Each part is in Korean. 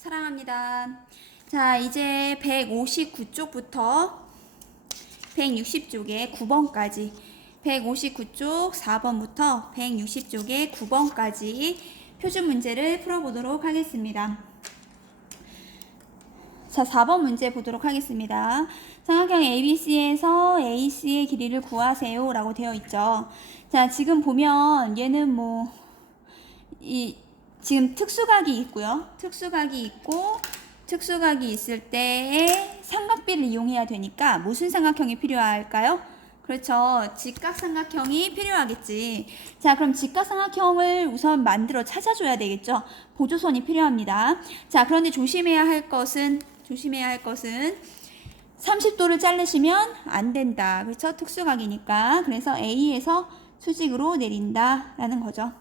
사랑합니다. 자, 이제 159쪽부터 160쪽에 9번까지 159쪽 4번부터 160쪽에 9번까지 표준 문제를 풀어보도록 하겠습니다. 자, 4번 문제 보도록 하겠습니다. 삼각형 ABC에서 AC의 길이를 구하세요 라고 되어 있죠. 자, 지금 보면 얘는 뭐, 이, 지금 특수각이 있고요. 특수각이 있고, 특수각이 있을 때에 삼각비를 이용해야 되니까 무슨 삼각형이 필요할까요? 그렇죠. 직각삼각형이 필요하겠지. 자, 그럼 직각삼각형을 우선 만들어 찾아줘야 되겠죠. 보조선이 필요합니다. 자, 그런데 조심해야 할 것은 조심해야 할 것은 30도를 자르시면 안 된다. 그렇죠? 특수각이니까. 그래서 A에서 수직으로 내린다라는 거죠.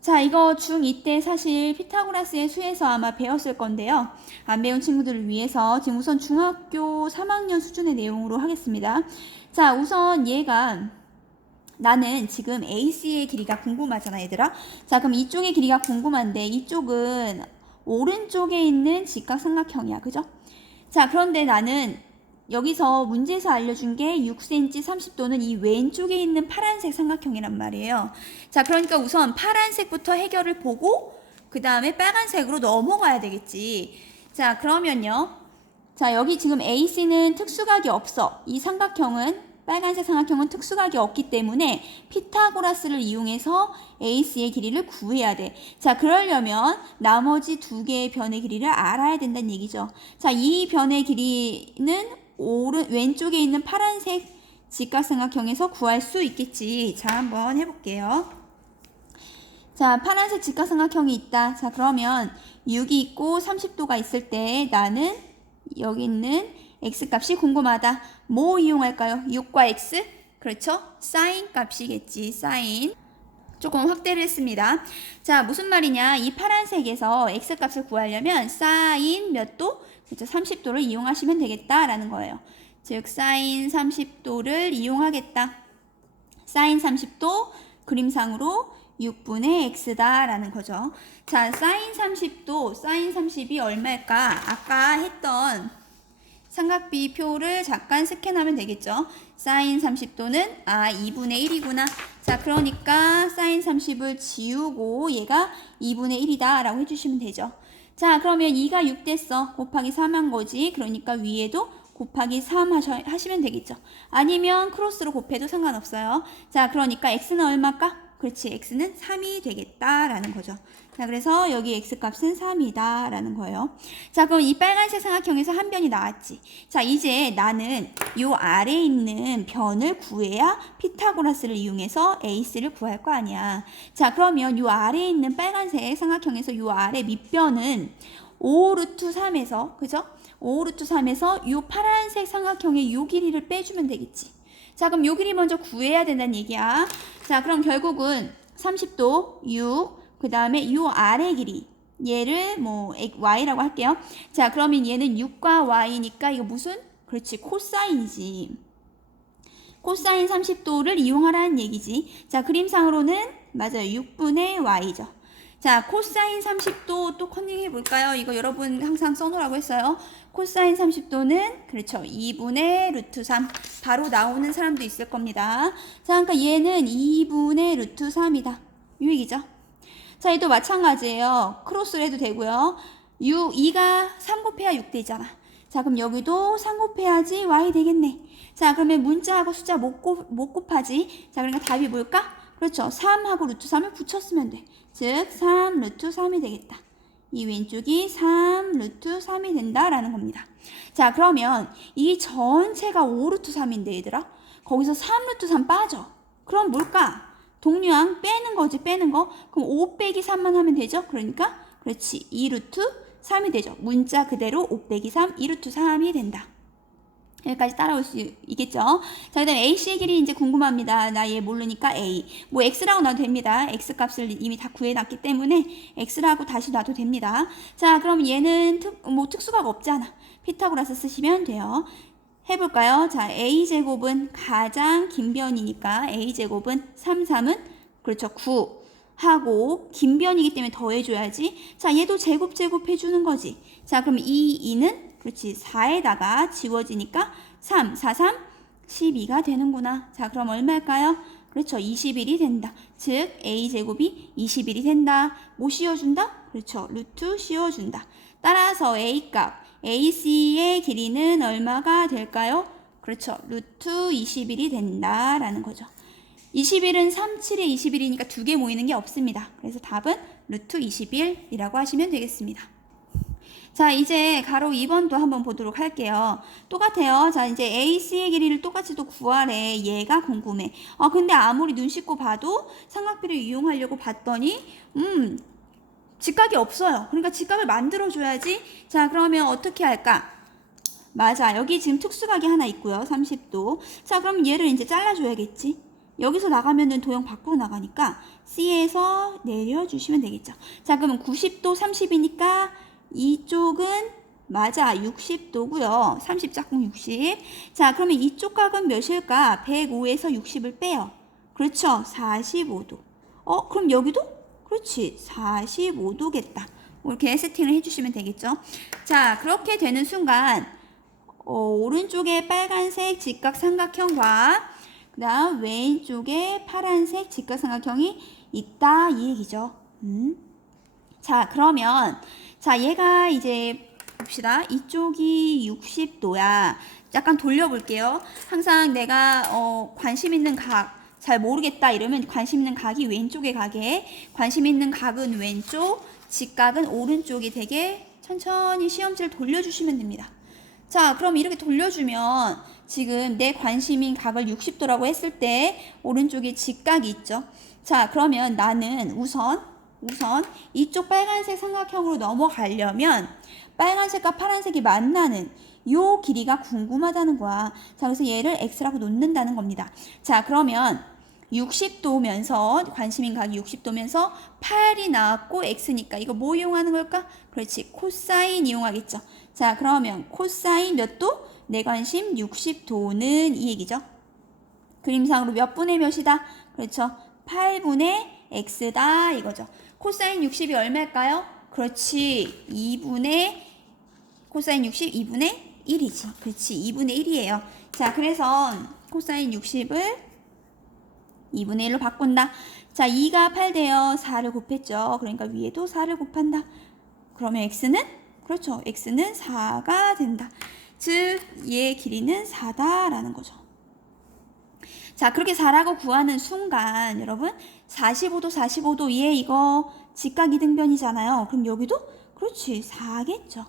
자, 이거 중2 때 사실 피타고라스의 수에서 아마 배웠을 건데요. 안 배운 친구들을 위해서 지금 우선 중학교 3학년 수준의 내용으로 하겠습니다. 자, 우선 얘가 나는 지금 AC의 길이가 궁금하잖아, 얘들아. 자, 그럼 이쪽의 길이가 궁금한데 이쪽은 오른쪽에 있는 직각삼각형이야. 그죠? 자, 그런데 나는 여기서 문제에서 알려준 게 6cm 30도는 이 왼쪽에 있는 파란색 삼각형이란 말이에요. 자, 그러니까 우선 파란색부터 해결을 보고 그 다음에 빨간색으로 넘어가야 되겠지. 자, 그러면요. 자, 여기 지금 AC는 특수각이 없어. 이 삼각형은 빨간색 삼각형은 특수각이 없기 때문에 피타고라스를 이용해서 AC의 길이를 구해야 돼. 자, 그러려면 나머지 두 개의 변의 길이를 알아야 된다는 얘기죠. 자, 이 변의 길이는 오른 왼쪽에 있는 파란색 직각삼각형에서 구할 수 있겠지. 자, 한번 해볼게요. 자, 파란색 직각삼각형이 있다. 자, 그러면 6이 있고 30도가 있을 때 나는 여기 있는 x값이 궁금하다. 뭐 이용할까요? 6과 x? 그렇죠? 사인 값이겠지. 사인. 조금 확대를 했습니다. 자, 무슨 말이냐? 이 파란색에서 x값을 구하려면 사인 몇 도? 그렇죠. 30도를 이용하시면 되겠다라는 거예요. 즉 사인 30도를 이용하겠다. 사인 30도 그림상으로 6분의 x다라는 거죠. 자, 사인 30도, 사인 30이 얼마일까? 아까 했던 삼각비 표를 잠깐 스캔하면 되겠죠. 사인 30도는 아 2분의 1이구나. 자, 그러니까 사인 30을 지우고 얘가 2분의 1이다 라고 해주시면 되죠. 자, 그러면 2가 6 됐어. 곱하기 3 한 거지. 그러니까 위에도 곱하기 3 하셔, 하시면 되겠죠. 아니면 크로스로 곱해도 상관없어요. 자, 그러니까 x는 얼마일까? 그렇지, x는 3이 되겠다라는 거죠. 자, 그래서 여기 x값은 3이다라는 거예요. 자, 그럼 이 빨간색 삼각형에서 한 변이 나왔지. 자, 이제 나는 요 아래에 있는 변을 구해야 피타고라스를 이용해서 AC를 구할 거 아니야. 자, 그러면 요 아래에 있는 빨간색 삼각형에서 요 아래 밑변은 5루트 3에서, 그죠? 5루트 3에서 요 파란색 삼각형의 요 길이를 빼주면 되겠지. 자, 그럼 요 길이 먼저 구해야 된다는 얘기야. 자, 그럼 결국은 30도 6, 그 다음에 요 아래 길이. 얘를 뭐 y라고 할게요. 자, 그러면 얘는 6과 y니까 이거 무슨? 그렇지, 코사인이지. 코사인 30도를 이용하라는 얘기지. 자, 그림상으로는 맞아요. 6분의 y죠. 자, 코사인 30도 또 컨닝해 볼까요? 이거 여러분 항상 써놓으라고 했어요. 코사인 30도는 그렇죠. 2분의 루트 3. 바로 나오는 사람도 있을 겁니다. 자, 그러니까 얘는 2분의 루트 3이다. 이 얘기죠. 자, 얘도 마찬가지예요. 크로스를 해도 되고요. 6, 2가 3 곱해야 6 되잖아. 자, 그럼 여기도 3 곱해야지 y 되겠네. 자, 그러면 문자하고 숫자 못, 곱, 못 곱하지. 자, 그러니까 답이 뭘까? 그렇죠. 3하고 루트 3을 붙였으면 돼. 즉, 3 루트 3이 되겠다. 이 왼쪽이 3 루트 3이 된다라는 겁니다. 자, 그러면 이 전체가 5 루트 3인데 얘들아. 거기서 3 루트 3 빠져. 그럼 뭘까? 동류항 빼는 거지, 빼는 거. 그럼 5 빼기 3만 하면 되죠? 그러니까, 그렇지. 2 루트 3이 되죠. 문자 그대로 5 빼기 3, 2 루트 3이 된다. 여기까지 따라올 수 있겠죠? 자, 그 다음에 AC의 길이 이제 궁금합니다. 나 얘 모르니까 A. 뭐 X라고 놔도 됩니다. X 값을 이미 다 구해놨기 때문에 X라고 다시 놔도 됩니다. 자, 그럼 얘는 특, 뭐 특수각 없잖아. 피타고라스 쓰시면 돼요. 해볼까요? 자, A제곱은 가장 긴 변이니까 A제곱은 3, 3은 그렇죠. 9. 하고 긴 변이기 때문에 더해줘야지. 자, 얘도 제곱 제곱 해주는 거지. 자, 그럼 이 2는 그렇지 4에다가 지워지니까 3, 4, 3, 12가 되는구나. 자, 그럼 얼마일까요? 그렇죠. 21이 된다. 즉 a 제곱이 21이 된다. 뭐 씌워준다? 그렇죠. 루트 씌워준다. 따라서 a 값 AC의 길이는 얼마가 될까요? 그렇죠. 루트 21이 된다라는 거죠. 21은 3, 7에 21이니까 두 개 모이는 게 없습니다. 그래서 답은 루트 21이라고 하시면 되겠습니다. 자, 이제 가로 2번도 한번 보도록 할게요. 똑같아요. 자, 이제 AC의 길이를 똑같이 또 구하래. 얘가 궁금해. 아, 근데 아무리 눈 씻고 봐도 삼각비를 이용하려고 봤더니, 음, 직각이 없어요. 그러니까 직각을 만들어줘야지. 자, 그러면 어떻게 할까? 맞아. 여기 지금 특수각이 하나 있고요. 30도. 자, 그럼 얘를 이제 잘라줘야겠지. 여기서 나가면은 도형 밖으로 나가니까 C에서 내려주시면 되겠죠. 자, 그러면 90도 30이니까 이쪽은 맞아 60도고요. 30 짝꿍 60. 자, 그러면 이쪽 각은 몇일까? 105에서 60을 빼요. 그렇죠. 45도. 어, 그럼 여기도? 그렇지. 45도겠다. 이렇게 세팅을 해주시면 되겠죠. 자, 그렇게 되는 순간 어, 오른쪽에 빨간색 직각삼각형과 그 다음 왼쪽에 파란색 직각삼각형이 있다 이 얘기죠. 음. 자, 그러면 자, 얘가 이제 봅시다. 이쪽이 60도야. 약간 돌려볼게요. 항상 내가 어, 관심 있는 각 잘 모르겠다 이러면 관심 있는 각이 왼쪽에 가게 관심 있는 각은 왼쪽 직각은 오른쪽이 되게 천천히 시험지를 돌려주시면 됩니다. 자, 그럼 이렇게 돌려주면 지금 내 관심인 각을 60도라고 했을 때 오른쪽에 직각이 있죠. 자, 그러면 나는 우선 우선 이쪽 빨간색 삼각형으로 넘어가려면 빨간색과 파란색이 만나는 요 길이가 궁금하다는 거야. 자, 그래서 얘를 x라고 놓는다는 겁니다. 자, 그러면 60도면서 관심인 각이 60도면서 8이 나왔고 x니까 이거 뭐 이용하는 걸까? 그렇지. 코사인 이용하겠죠. 자, 그러면 코사인 몇 도? 내 관심 60도는 이 얘기죠. 그림상으로 몇 분의 몇이다? 그렇죠. 8분의 x다 이거죠. 코사인 60이 얼마일까요? 그렇지. 2분의 코사인 60 2분의 1이지. 그렇지. 2분의 1이에요. 자, 그래서 코사인 60을 2분의 1로 바꾼다. 자, 2가 8 되어 4를 곱했죠. 그러니까 위에도 4를 곱한다. 그러면 x는 그렇죠. x는 4가 된다. 즉, 얘의 길이는 4다라는 거죠. 자, 그렇게 4라고 구하는 순간 여러분 45도 45도 얘 이거 직각 이등변이잖아요. 그럼 여기도 그렇지 4겠죠.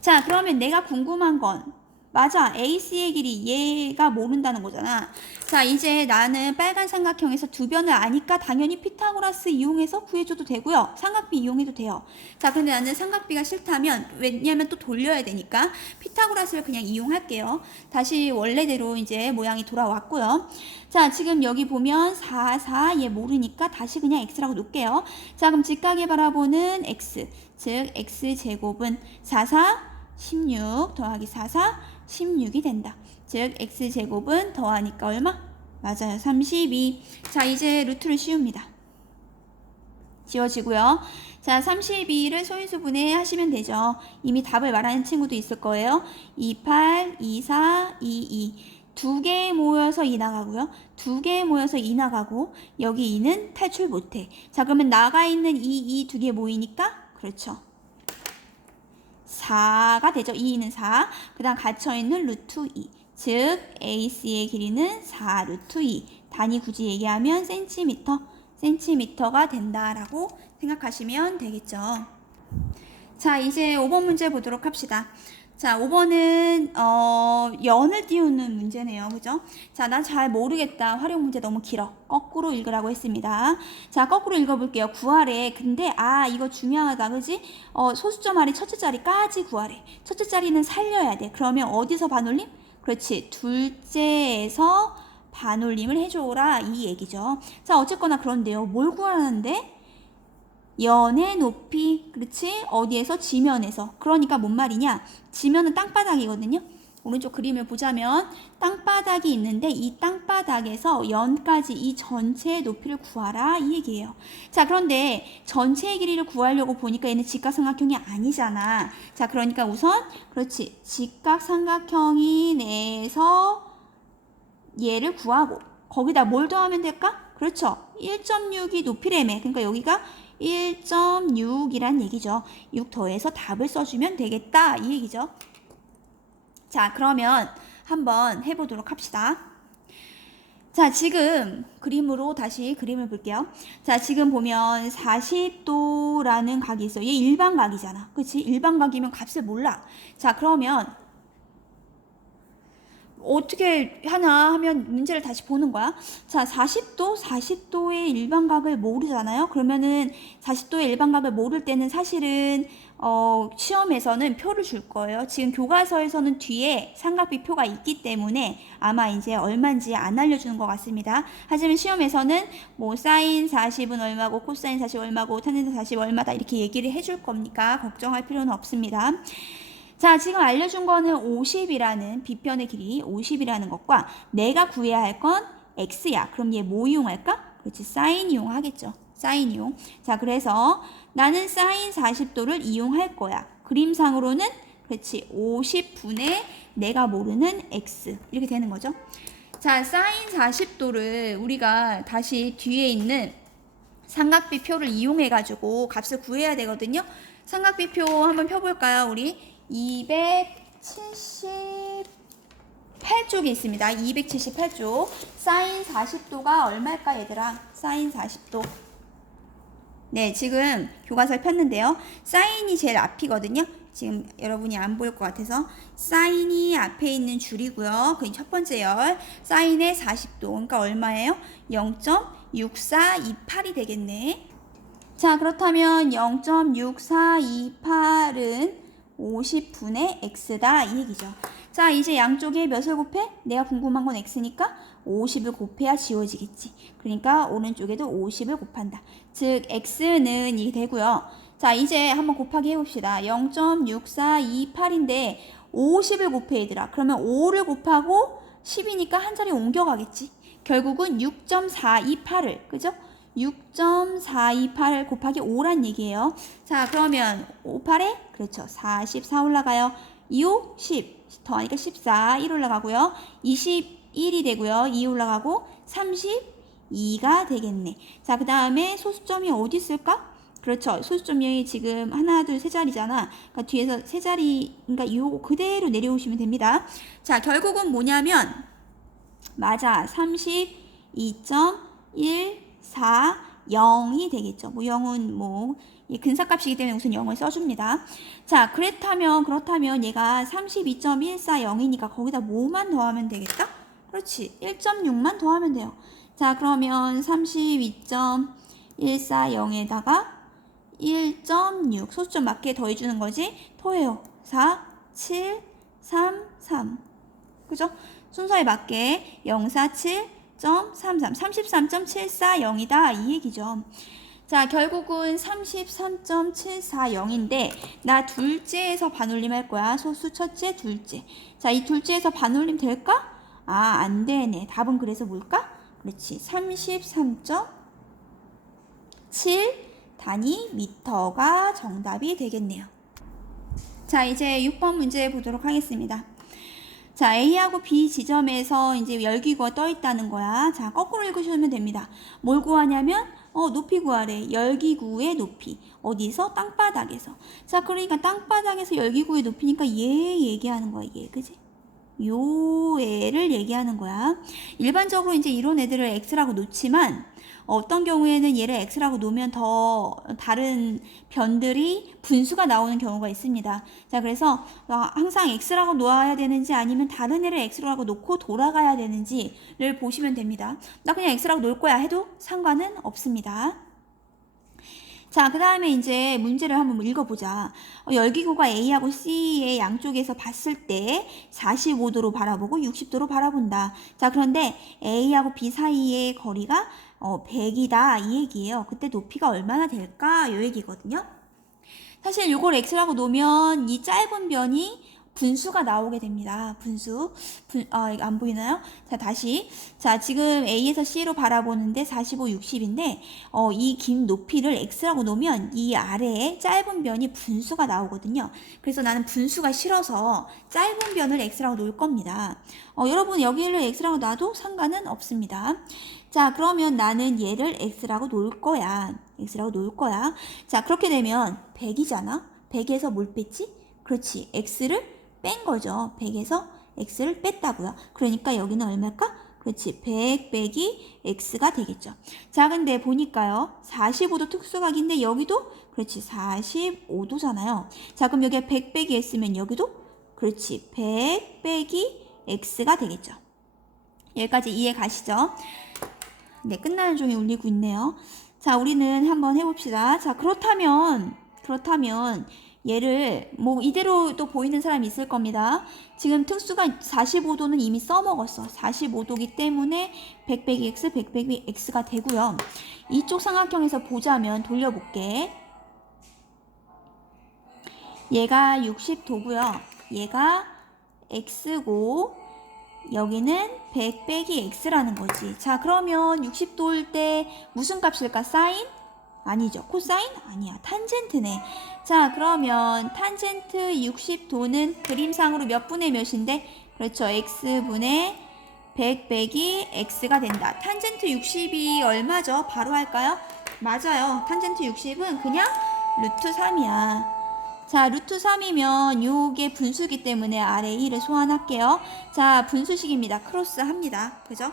자, 그러면 내가 궁금한 건 맞아. AC의 길이 얘가 모른다는 거잖아. 자, 이제 나는 빨간 삼각형에서 두 변을 아니까 당연히 피타고라스 이용해서 구해줘도 되고요. 삼각비 이용해도 돼요. 자, 근데 나는 삼각비가 싫다면 왜냐면 또 돌려야 되니까 피타고라스를 그냥 이용할게요. 다시 원래대로 이제 모양이 돌아왔고요. 자, 지금 여기 보면 4, 4, 얘 모르니까 다시 그냥 x라고 놓을게요. 자, 그럼 직각에 바라보는 x, 즉 x제곱은 4, 4, 16 더하기 4, 4, 16이 된다. 즉 x제곱은 더하니까 얼마? 맞아요. 32. 자, 이제 루트를 씌웁니다. 지워지고요. 자, 32를 소인수 분해 하시면 되죠. 이미 답을 말하는 친구도 있을 거예요. 28, 24, 22. 두 개 모여서 2 나가고요. 두 개 모여서 2 나가고 여기 2는 탈출 못해. 자, 그러면 나가 있는 2, 2 두 개 모이니까 그렇죠. 4가 되죠. 2는 4. 그 다음 갇혀있는 루트 2. 즉 AC의 길이는 4 루트 2. 단위 굳이 얘기하면 센티미터, 센티미터가 된다라고 생각하시면 되겠죠. 자, 이제 5번 문제 보도록 합시다. 자, 5번은 어, 연을 띄우는 문제네요. 그죠? 자, 난잘 모르겠다. 활용 문제 너무 길어. 거꾸로 읽으라고 했습니다. 자, 거꾸로 읽어볼게요. 구하래. 근데 아, 이거 중요하다. 그지? 어, 소수점 아래 첫째 자리까지 구하래. 첫째 자리는 살려야 돼. 그러면 어디서 반올림? 그렇지. 둘째에서 반올림을 해줘라. 이 얘기죠. 자, 어쨌거나 그런데요. 뭘 구하는데? 연의 높이, 그렇지? 어디에서? 지면에서. 그러니까 뭔 말이냐? 지면은 땅바닥이거든요. 오른쪽 그림을 보자면 땅바닥이 있는데 이 땅바닥에서 연까지 이 전체의 높이를 구하라 이 얘기예요. 자 그런데 전체의 길이를 구하려고 보니까 얘는 직각삼각형이 아니잖아. 자 그러니까 우선 그렇지 직각삼각형이 내에서 얘를 구하고 거기다 뭘 더하면 될까? 그렇죠. 1.6이 높이래매. 그러니까 여기가 1.6이란 얘기죠. 6 더해서 답을 써주면 되겠다 이 얘기죠. 자, 그러면 한번 해보도록 합시다. 자, 지금 그림으로 다시 그림을 볼게요. 자, 지금 보면 40도라는 각이 있어요. 얘 일반각이잖아. 그치? 일반각이면 값을 몰라. 자, 그러면 어떻게 하나 하면 문제를 다시 보는 거야. 자, 40도, 40도의 일반각을 모르잖아요. 그러면은 40도의 일반각을 모를 때는 사실은 어, 시험에서는 표를 줄 거예요. 지금 교과서에서는 뒤에 삼각비 표가 있기 때문에 아마 이제 얼마인지 안 알려주는 것 같습니다. 하지만 시험에서는 뭐 사인 40은 얼마고 코사인 40 얼마고 탄젠트 40 얼마다 이렇게 얘기를 해줄 겁니까? 걱정할 필요는 없습니다. 자, 지금 알려준 거는 50이라는 비편의 길이 50이라는 것과 내가 구해야 할 건 x야. 그럼 얘 뭐 이용할까? 그렇지, 사인 이용하겠죠. 사인 이용. 자, 그래서 나는 사인 40도를 이용할 거야. 그림상으로는 그렇지, 50분의 내가 모르는 x. 이렇게 되는 거죠. 자, 사인 40도를 우리가 다시 뒤에 있는 삼각비 표를 이용해 가지고 값을 구해야 되거든요. 삼각비 표 한번 펴볼까요, 우리? 278쪽에 있습니다. 278쪽. 사인 40도가 얼마일까, 얘들아? 사인 40도. 네, 지금 교과서에 폈는데요. 사인이 제일 앞이거든요. 지금 여러분이 안 보일 것 같아서 사인이 앞에 있는 줄이고요. 그 첫 번째 열 사인의 40도. 그러니까 얼마예요? 0.6428이 되겠네. 자, 그렇다면 0.6428은 50분의 x다 이 얘기죠. 자, 이제 양쪽에 몇을 곱해? 내가 궁금한 건 x니까 50을 곱해야 지워지겠지. 그러니까 오른쪽에도 50을 곱한다. 즉 x는 이게 되고요. 자, 이제 한번 곱하기 해봅시다. 0.6428인데 50을 곱해 얘들아. 그러면 5를 곱하고 10이니까 한 자리 옮겨가겠지. 결국은 6.428을 그죠? 6.428 곱하기 5란 얘기예요. 자, 그러면 5, 8에 그렇죠. 44 올라가요. 2, 5, 10 더하니까 14, 1 올라가고요. 21이 되고요. 2 올라가고 32가 되겠네. 자, 그 다음에 소수점이 어디 있을까? 그렇죠. 소수점이 지금 하나, 둘, 세 자리잖아. 그러니까 뒤에서 세 자리, 그러니까 요거 그대로 내려오시면 됩니다. 자, 결국은 뭐냐면 맞아. 32.1 4, 0이 되겠죠. 뭐 0은 뭐 근사값이기 때문에 우선 0을 써줍니다. 자, 그렇다면 그렇다면 얘가 32.140이니까 거기다 뭐만 더하면 되겠다? 그렇지. 1.6만 더하면 돼요. 자, 그러면 32.140에다가 1.6 소수점 맞게 더해 주는 거지. 더해요. 4, 7, 3, 3. 그죠? 순서에 맞게 0, 4, 7, 33, 33.740이다 이 얘기죠. 자, 결국은 33.740인데 나 둘째에서 반올림 할 거야. 소수 첫째, 둘째. 자, 이 둘째에서 반올림 될까? 아, 안 되네. 답은 그래서 뭘까? 그렇지. 33.7 단위 미터가 정답이 되겠네요. 자, 이제 6번 문제 보도록 하겠습니다. 자, A하고 B 지점에서 이제 열기구가 떠 있다는 거야. 자, 거꾸로 읽으시면 됩니다. 뭘 구하냐면, 어, 높이 구하래. 열기구의 높이. 어디서? 땅바닥에서. 자, 그러니까 땅바닥에서 열기구의 높이니까 얘 얘기하는 거야, 얘. 그지? 요 애를 얘기하는 거야. 일반적으로 이제 이런 애들을 X라고 놓지만, 어떤 경우에는 얘를 x라고 놓으면 더 다른 변들이 분수가 나오는 경우가 있습니다. 자, 그래서 항상 x라고 놓아야 되는지 아니면 다른 애를 x라고 놓고 돌아가야 되는지를 보시면 됩니다. 나 그냥 x라고 놓을 거야 해도 상관은 없습니다. 자, 그 다음에 이제 문제를 한번 읽어보자. 어, 열기구가 A하고 C의 양쪽에서 봤을 때 45도로 바라보고 60도로 바라본다. 자, 그런데 A하고 B 사이의 거리가 어, 100이다 이 얘기예요. 그때 높이가 얼마나 될까 이 얘기거든요. 사실 이걸 x라고 놓으면 이 짧은 변이 분수가 나오게 됩니다. 분수. 분, 아, 이거 안 보이나요? 자, 다시. 자, 지금 A에서 C로 바라보는데 45, 60인데, 어, 이 긴 높이를 X라고 놓으면 이 아래에 짧은 변이 분수가 나오거든요. 그래서 나는 분수가 싫어서 짧은 변을 X라고 놓을 겁니다. 어, 여러분, 여기를 X라고 놔도 상관은 없습니다. 자, 그러면 나는 얘를 X라고 놓을 거야. X라고 놓을 거야. 자, 그렇게 되면 100이잖아? 100에서 뭘 뺐지? 그렇지. X를 뺀 거죠. 100에서 X를 뺐다고요. 그러니까 여기는 얼마일까? 그렇지. 100 빼기 X가 되겠죠. 자, 근데 보니까요. 45도 특수각인데 여기도 그렇지. 45도잖아요. 자, 그럼 여기가 100 빼기 X면 여기도 그렇지. 100 빼기 X가 되겠죠. 여기까지 이해 가시죠? 네, 끝나는 종이 울리고 있네요. 자, 우리는 한번 해봅시다. 자, 그렇다면, 그렇다면, 얘를, 뭐, 이대로 또 보이는 사람이 있을 겁니다. 지금 특수가 45도는 이미 써먹었어. 45도기 때문에 100 빼기 x, 100 빼기 x가 되고요. 이쪽 삼각형에서 보자면 돌려볼게. 얘가 60도고요. 얘가 x고, 여기는 100 빼기 x라는 거지. 자, 그러면 60도일 때 무슨 값일까? 사인? 아니죠. 코사인? 아니야. 탄젠트네. 자, 그러면 탄젠트 60도는 그림상으로 몇 분의 몇인데? 그렇죠. x분의 100 빼기 x가 된다. 탄젠트 60이 얼마죠? 바로 할까요? 맞아요. 탄젠트 60은 그냥 루트 3이야. 자, 루트 3이면 요게 분수기 때문에 아래 1을 소환할게요. 자, 분수식입니다. 크로스 합니다. 그죠?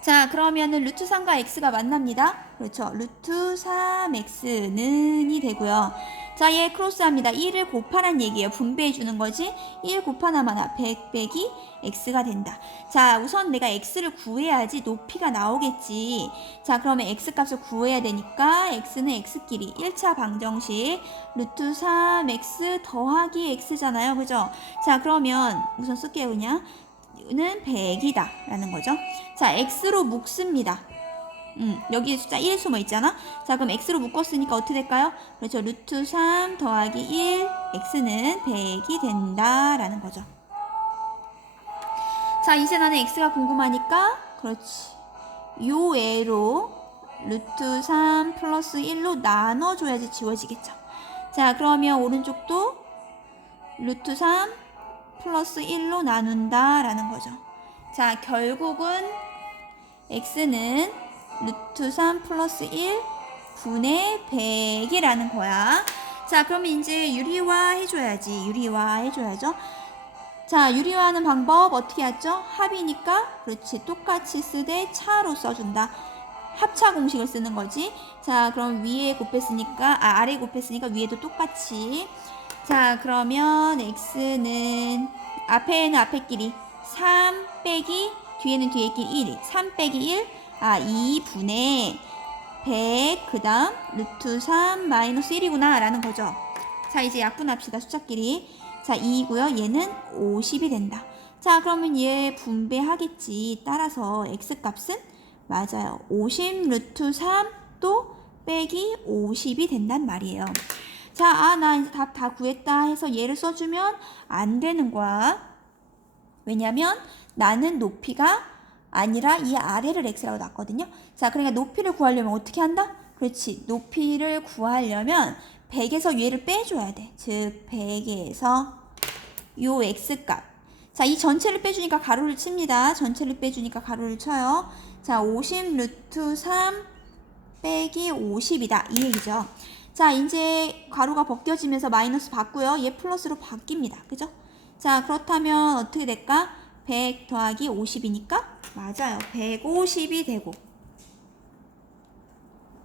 자, 그러면은 루트 3과 x가 만납니다. 그렇죠. 루트 3x는이 되고요. 자, 얘 크로스합니다. 1을 곱하란 얘기예요. 분배해 주는 거지. 1 곱하나마 나 100 빼기 x가 된다. 자, 우선 내가 x를 구해야지 높이가 나오겠지. 자, 그러면 x 값을 구해야 되니까 x는 x끼리 1차 방정식 루트 3x 더하기 x잖아요. 그죠? 자, 그러면 우선 쓸게요, 그냥. 는 100이다 라는 거죠. 자, x로 묶습니다. 음, 여기 숫자 1 숨어 있잖아. 자, 그럼 x로 묶었으니까 어떻게 될까요? 그렇죠. 루트 3 더하기 1, x는 100이 된다 라는 거죠. 자, 이제 나는 x가 궁금하니까, 그렇지. 요 애로 루트 3 플러스 1로 나눠줘야지 지워지겠죠. 자, 그러면 오른쪽도 루트 3 플러스 1로 나눈다 라는 거죠. 자, 결국은 x는 루트 3 플러스 1 분의 100이라는 거야. 자, 그러면 이제 유리화 해줘야지. 유리화 해줘야죠. 자, 유리화하는 방법 어떻게 하죠? 합이니까 그렇지. 똑같이 쓰되 차로 써준다. 합차 공식을 쓰는 거지. 자, 그럼 위에 곱했으니까, 아, 아래 곱했으니까 위에도 똑같이. 자, 그러면 x는 앞에는 앞에 끼리 3 빼기 뒤에는 뒤에 끼리 1. 3 빼기 1. 아, 2분의 100. 그 다음 루트 3 마이너스 1이구나. 라는 거죠. 자, 이제 약분합시다. 숫자끼리. 자, 2이고요. 얘는 50이 된다. 자, 그러면 얘 분배하겠지. 따라서 x값은 맞아요. 50 루트 3 또 빼기 50이 된단 말이에요. 자, 아, 나 이제 답 다 구했다 해서 얘를 써주면 안 되는 거야. 왜냐면 나는 높이가 아니라 이 아래를 x라고 놨거든요. 자, 그러니까 높이를 구하려면 어떻게 한다? 그렇지. 높이를 구하려면 100에서 얘를 빼줘야 돼. 즉, 100에서 요 x값. 자, 이 전체를 빼주니까 가로를 칩니다. 전체를 빼주니까 가로를 쳐요. 자, 50 루트 3 빼기 50이다. 이 얘기죠. 자, 이제 가로가 벗겨지면서 마이너스 받고요. 얘 플러스로 바뀝니다. 그죠? 자, 그렇다면 어떻게 될까? 100 더하기 50이니까? 맞아요. 150이 되고.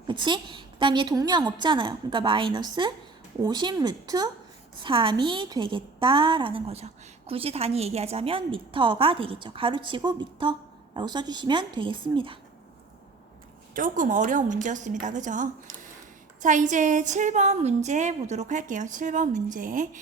그치? 그 다음 얘 동량 없잖아요. 그러니까 마이너스 50 루트 3이 되겠다라는 거죠. 굳이 단위 얘기하자면 미터가 되겠죠. 가로치고 미터라고 써주시면 되겠습니다. 조금 어려운 문제였습니다. 그죠? 자, 이제 7번 문제 보도록 할게요. 7번 문제.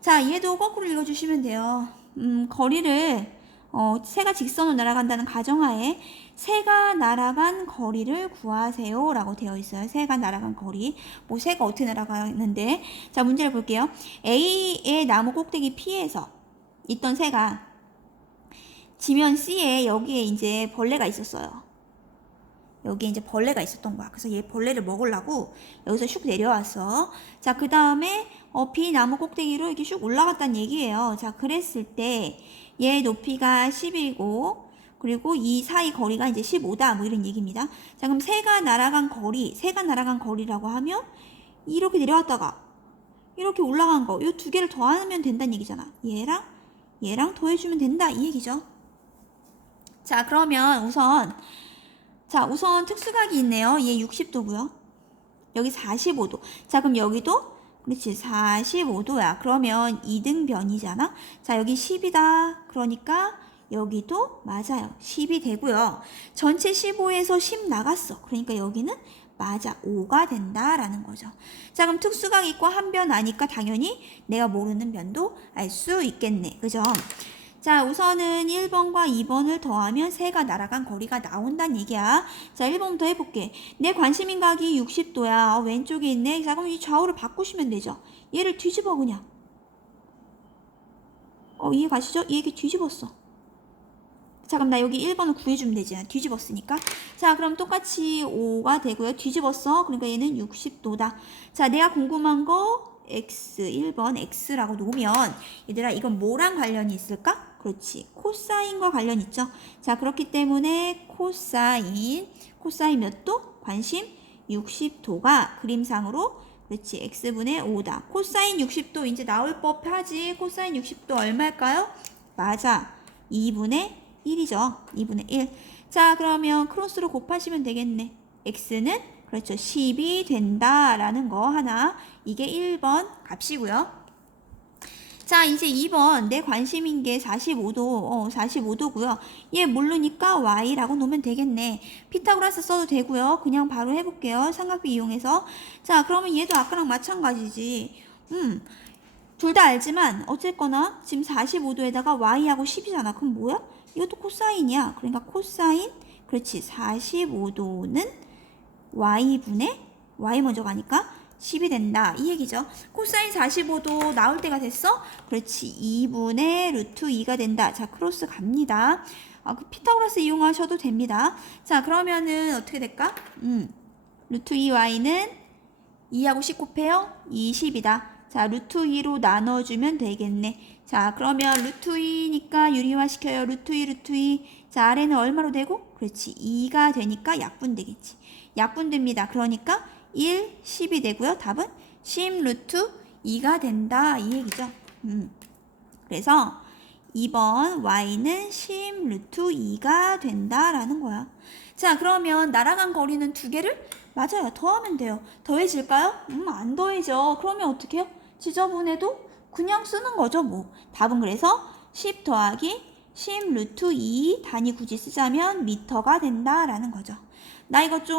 자, 얘도 거꾸로 읽어주시면 돼요. 음, 거리를 어, 새가 직선으로 날아간다는 가정하에 새가 날아간 거리를 구하세요 라고 되어 있어요. 새가 날아간 거리. 뭐 새가 어떻게 날아가는데 자 문제를 볼게요. A의 나무 꼭대기 P에서 있던 새가 지면 C에 여기에 이제 벌레가 있었어요. 여기에 이제 벌레가 있었던 거야. 그래서 얘 벌레를 먹으려고 여기서 슉 내려왔어. 자, 그 다음에 어, B 나무 꼭대기로 이렇게 슉 올라갔다는 얘기예요. 자, 그랬을 때 얘 높이가 10이고 그리고 이 사이 거리가 이제 15다. 뭐 이런 얘기입니다. 자, 그럼 새가 날아간 거리, 새가 날아간 거리라고 하면 이렇게 내려왔다가 이렇게 올라간 거, 이 두 개를 더하면 된다는 얘기잖아. 얘랑 얘랑 더해주면 된다. 이 얘기죠. 자, 그러면 우선 자, 우선 특수각이 있네요. 얘 60도고요. 여기 45도. 자, 그럼 여기도 그렇지. 45도야. 그러면 2등 변이잖아. 자, 여기 10이다. 그러니까 여기도 맞아요. 10이 되고요. 전체 15에서 10 나갔어. 그러니까 여기는 맞아. 5가 된다라는 거죠. 자, 그럼 특수각 있고 한 변 아니까 당연히 내가 모르는 변도 알 수 있겠네. 그죠? 자, 우선은 1번과 2번을 더하면 새가 날아간 거리가 나온다는 얘기야. 자, 1번부터 해볼게. 내 관심인 각이 60도야. 어, 왼쪽에 있네. 자, 그럼 이 좌우를 바꾸시면 되죠. 얘를 뒤집어, 그냥. 어, 이해 가시죠? 얘기 뒤집었어. 자, 그럼 나 여기 1번을 구해주면 되지. 나 뒤집었으니까. 자, 그럼 똑같이 5가 되고요. 뒤집었어. 그러니까 얘는 60도다. 자, 내가 궁금한 거 x 1번 x라고 놓으면 얘들아 이건 뭐랑 관련이 있을까? 그렇지. 코사인과 관련 있죠? 자 그렇기 때문에 코사인 코사인 몇 도? 관심 60도가 그림상으로 그렇지. x분의 5다. 코사인 60도 이제 나올 법하지. 코사인 60도 얼마일까요? 맞아. 2분의 1이죠. 2분의 1 자 그러면 크로스로 곱하시면 되겠네. x는 그렇죠. 10이 된다라는 거 하나. 이게 1번 값이고요. 자, 이제 2번 내 관심인 게 45도, 어, 45도고요. 얘 모르니까 y라고 놓으면 되겠네. 피타고라스 써도 되고요. 그냥 바로 해볼게요. 삼각비 이용해서. 자, 그러면 얘도 아까랑 마찬가지지. 음, 둘 다 알지만 어쨌거나 지금 45도에다가 y하고 10이잖아. 그럼 뭐야? 이것도 코사인이야. 그러니까 코사인, 그렇지. 45도는 y분의 y 먼저 가니까 10이 된다. 이 얘기죠. 코사인 45도 나올 때가 됐어? 그렇지. 2분의 루트 2가 된다. 자, 크로스 갑니다. 아, 그 피타고라스 이용하셔도 됩니다. 자, 그러면은 어떻게 될까? 음, 루트 2y는 2하고 10 곱해요? 20이다. 자, 루트 2로 나눠주면 되겠네. 자, 그러면 루트 2니까 유리화 시켜요. 루트 2, 루트 2. 자, 아래는 얼마로 되고? 그렇지. 2가 되니까 약분 되겠지. 약분됩니다. 그러니까 1, 10이 되고요. 답은 10 루트 2가 된다. 이 얘기죠. 음. 그래서 2번 y는 10 루트 2가 된다라는 거야. 자, 그러면 날아간 거리는 두 개를 맞아요. 더하면 돼요. 더해질까요? 음, 안 더해져. 그러면 어떻게 해요? 지저분해도 그냥 쓰는 거죠, 뭐. 답은 그래서 10 더하기 10 루트 2 단위 굳이 쓰자면 미터가 된다라는 거죠. 나 이거 좀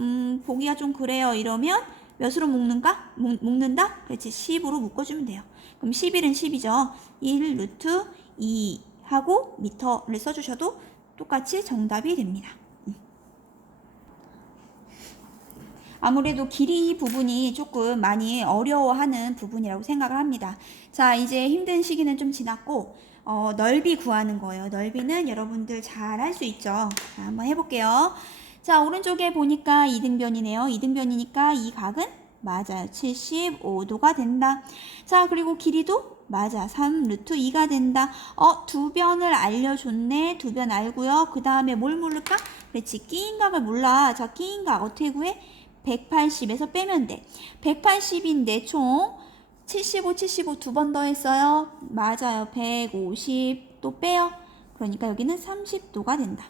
음, 보기가 좀 그래요. 이러면 몇으로 묶는가? 묶, 는다 그렇지. 10으로 묶어주면 돼요. 그럼 11은 10이죠. 1 루트 2 하고 미터를 써주셔도 똑같이 정답이 됩니다. 음. 아무래도 길이 부분이 조금 많이 어려워하는 부분이라고 생각을 합니다. 자, 이제 힘든 시기는 좀 지났고, 어, 넓이 구하는 거예요. 넓이는 여러분들 잘 할 수 있죠. 자, 한번 해볼게요. 자, 오른쪽에 보니까 2등변이네요. 2등변이니까 이 각은 맞아요. 75도가 된다. 자, 그리고 길이도 맞아. 3 루트 2가 된다. 어, 두 변을 알려줬네. 두 변 알고요. 그 다음에 뭘 모를까? 그렇지. 끼인 각을 몰라. 자, 끼인 각 어떻게 구해? 180에서 빼면 돼. 180인데 총 75, 75 두 번 더 했어요. 맞아요. 150 또 빼요. 그러니까 여기는 30도가 된다.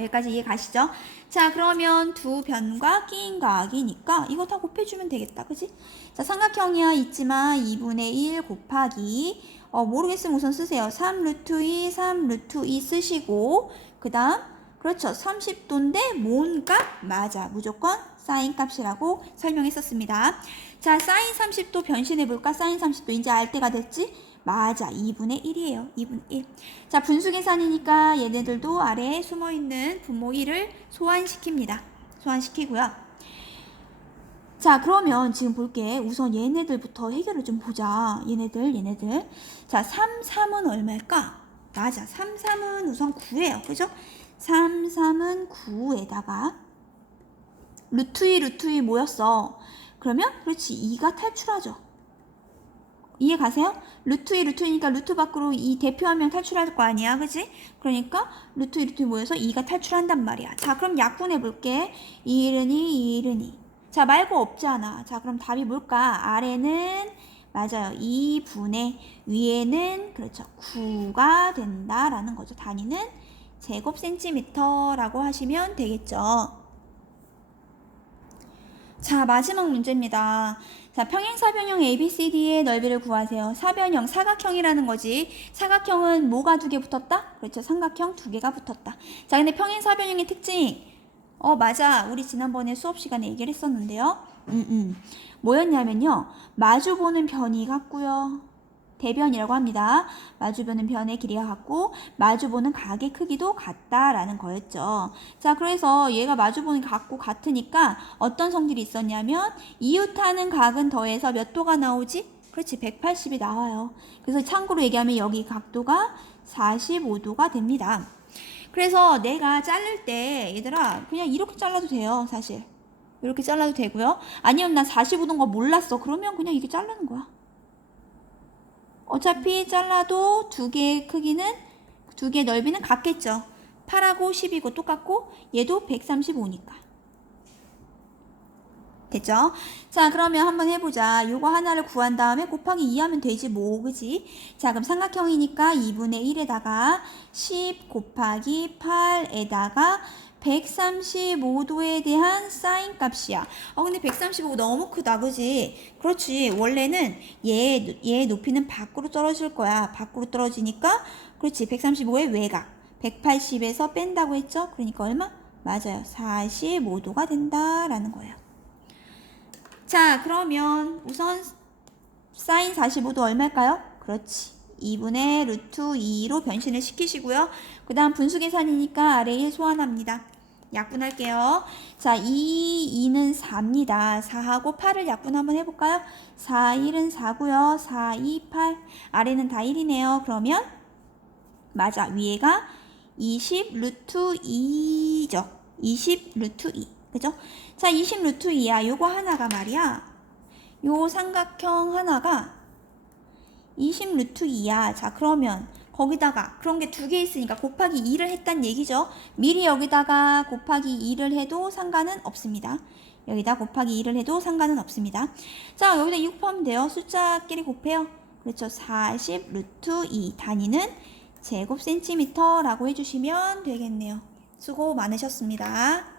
여기까지 이해 가시죠? 자, 그러면 두 변과 끼인 각이니까 이거 다 곱해주면 되겠다. 그지? 자, 삼각형이야 있지만 2분의 1 곱하기 어, 모르겠으면 우선 쓰세요. 3 루트 2, 3 루트 2 쓰시고 그 다음 그렇죠. 30도인데 뭔 값? 맞아. 무조건 사인 값이라고 설명했었습니다. 자, 사인 30도 변신해 볼까? 사인 30도 이제 알 때가 됐지? 맞아. 2분의 1이에요. 2분의 1. 자, 분수 계산이니까 얘네들도 아래에 숨어 있는 분모 1을 소환시킵니다. 소환시키고요. 자, 그러면 지금 볼게. 우선 얘네들부터 해결을 좀 보자. 얘네들, 얘네들. 자, 3, 3은 얼마일까? 맞아. 3, 3은 우선 9예요. 그죠? 3, 3은 9에다가 루트 2, 루트 2 모였어. 그러면 그렇지. 2가 탈출하죠. 이해 가세요? 루트 2, 루트 2니까 루트 밖으로 이 대표하면 탈출할 거 아니야. 그지? 그러니까 루트 2, 루트 2 모여서 2가 탈출한단 말이야. 자, 그럼 약분해 볼게. 2은 2, 2은 2. 자, 말고 없잖아. 자, 그럼 답이 뭘까? 아래는 맞아요. 2분의 위에는 그렇죠. 9가 된다라는 거죠. 단위는 제곱 센티미터라고 하시면 되겠죠. 자, 마지막 문제입니다. 자, 평행 사변형 ABCD의 넓이를 구하세요. 사변형, 사각형이라는 거지. 사각형은 뭐가 두 개 붙었다? 그렇죠. 삼각형 두 개가 붙었다. 자, 근데 평행 사변형의 특징. 어, 맞아. 우리 지난번에 수업 시간에 얘기를 했었는데요. 음, 음. 뭐였냐면요. 마주 보는 변이 같고요. 대변이라고 합니다. 마주보는 변의 길이가 같고 마주보는 각의 크기도 같다라는 거였죠. 자, 그래서 얘가 마주보는 각고 같으니까 어떤 성질이 있었냐면 이웃하는 각은 더해서 몇 도가 나오지? 그렇지, 180이 나와요. 그래서 참고로 얘기하면 여기 각도가 45도가 됩니다. 그래서 내가 자를 때 얘들아 그냥 이렇게 잘라도 돼요, 사실. 이렇게 잘라도 되고요. 아니면 난 45도인 거 몰랐어. 그러면 그냥 이렇게 자르는 거야. 어차피 잘라도 두 개의 크기는 두 개의 넓이는 같겠죠. 8하고 10이고 똑같고 얘도 135니까. 됐죠? 자, 그러면 한번 해보자. 요거 하나를 구한 다음에 곱하기 2 하면 되지 뭐, 그지? 자, 그럼 삼각형이니까 2분의 1에다가 10 곱하기 8에다가 135도에 대한 사인 값이야. 어, 근데 135 너무 크다, 그지? 그렇지. 원래는 얘, 얘 높이는 밖으로 떨어질 거야. 밖으로 떨어지니까, 그렇지. 135의 외곽. 180에서 뺀다고 했죠? 그러니까 얼마? 맞아요. 45도가 된다라는 거예요. 자, 그러면 우선 사인 45도 얼마일까요? 그렇지. 2분의 루트 2로 변신을 시키시고요. 그 다음 분수 계산이니까 아래 1 소환합니다. 약분할게요. 자, 2, 2는 4입니다. 4하고 8을 약분 한번 해볼까요? 4, 1은 4고요. 4, 2, 8. 아래는 다 1이네요. 그러면 맞아. 위에가 20 루트 2죠. 20 루트 2. 그죠? 자, 20 루트 2야. 요거 하나가 말이야. 요 삼각형 하나가 20 루트 2야. 자, 그러면 거기다가 그런 게 두 개 있으니까 곱하기 2를 했단 얘기죠. 미리 여기다가 곱하기 2를 해도 상관은 없습니다. 여기다 곱하기 2를 해도 상관은 없습니다. 자, 여기다 2 곱하면 돼요. 숫자끼리 곱해요. 그렇죠. 40 루트 2 단위는 제곱 센티미터라고 해주시면 되겠네요. 수고 많으셨습니다.